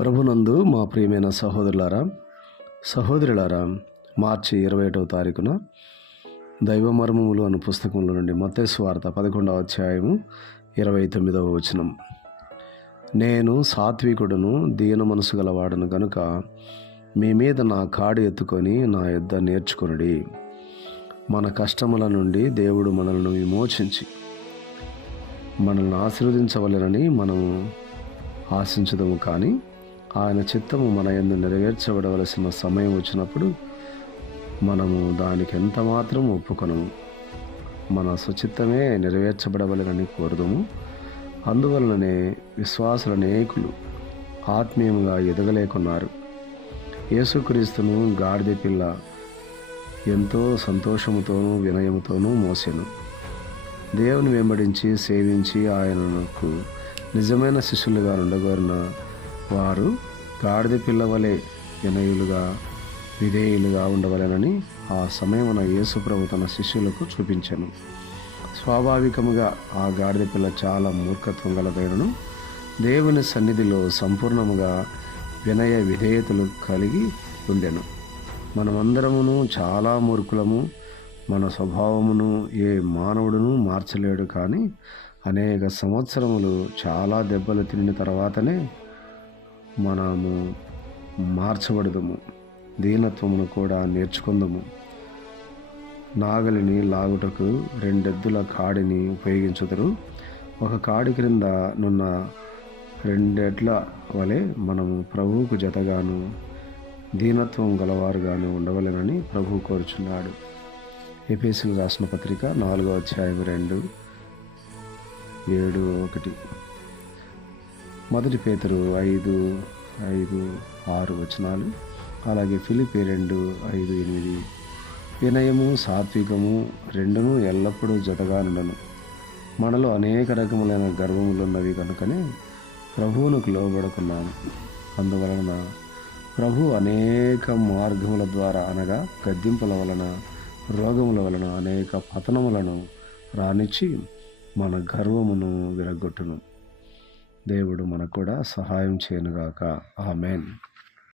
ప్రభునందు మా ప్రియమైన సహోదరులారా సహోదరులారా మార్చి ఇరవై ఒకటవ తారీఖున దైవ మర్మములు అను పుస్తకంలో నుండి మత్తేసు వార్త పదకొండవ అధ్యాయము ఇరవై తొమ్మిదవ వచనం. నేను సాత్వికుడును దీన మనసు గలవాడను గనుక మీ మీద నా కాడు ఎత్తుకొని నా యొద్ద నేర్చుకొనుడి. మన కష్టముల నుండి దేవుడు మనల్ని విమోచించి మనల్ని ఆశీర్వదించవలెనని మనము ఆశించదము కానీ ఆయన చిత్తము మన ఎందు నెరవేర్చబడవలసిన సమయం వచ్చినప్పుడు మనము దానికి ఎంత మాత్రం ఒప్పుకొనము. మన సుచిత్తమే నెరవేర్చబడవలనని కోరుదము. అందువలననే విశ్వాసుల అనేకులు ఆత్మీయంగా ఎదగలేకున్నారు. యేసుక్రీస్తును గాడిద పిల్ల ఎంతో సంతోషముతోనూ వినయముతోనూ మోసెను. దేవుని వెంబడించి సేవించి ఆయనకు నిజమైన శిష్యులుగా ఉండగోరిన వారు గాడిద పిల్లవలే వినయులుగా విధేయులుగా ఉండవలెనని ఆ సమయమున యేసుప్రభు తన శిష్యులకు చూపించాను. స్వాభావికముగా ఆ గాడిద పిల్ల చాలా మూర్ఖత్వం గలదైనను దేవుని సన్నిధిలో సంపూర్ణముగా వినయ విధేయతలు కలిగి ఉండెను. మనమందరమును చాలా మూర్ఖులము మన స్వభావమును ఏ మానవుడును మార్చలేడు కానీ అనేక సంవత్సరములు చాలా దెబ్బలు తినిన తర్వాతనే మనము మార్చబడదుము. దీనత్వమును కూడా నేర్చుకుందాము. నాగలిని లాగుటకు రెండెద్దుల కాడిని ఉపయోగించుదరు. ఒక కాడి క్రింద నున్న రెండెడ్ల వలె మనము ప్రభువుకు జతగాను దీనత్వం గలవారుగాను ఉండవలెనని ప్రభువు కోరుచున్నాడు. ఏపీసీలు రాసిన పత్రిక నాలుగో అధ్యాయం రెండు ఏడు ఒకటి. మొదటి పేతురు ఐదు ఐదు ఆరు వచనాలు. అలాగే ఫిలిపి రెండు ఐదు ఎనిమిది. వినయము సాత్వికము రెండును ఎల్లప్పుడూ జతగా ఉండను మనలో అనేక రకములైన గర్వములున్నవి కనుకనే ప్రభువునకు లోబడుకున్నాము అందువలన ప్రభు అనేక మార్గముల ద్వారా అనగా గద్దింపుల వలన రోగముల వలన అనేక పతనములను రానిచ్చి మన గర్వమును విరగొట్టును దేవుడు మనకు కూడా సహాయం చేయనుగాక. ఆమెన్.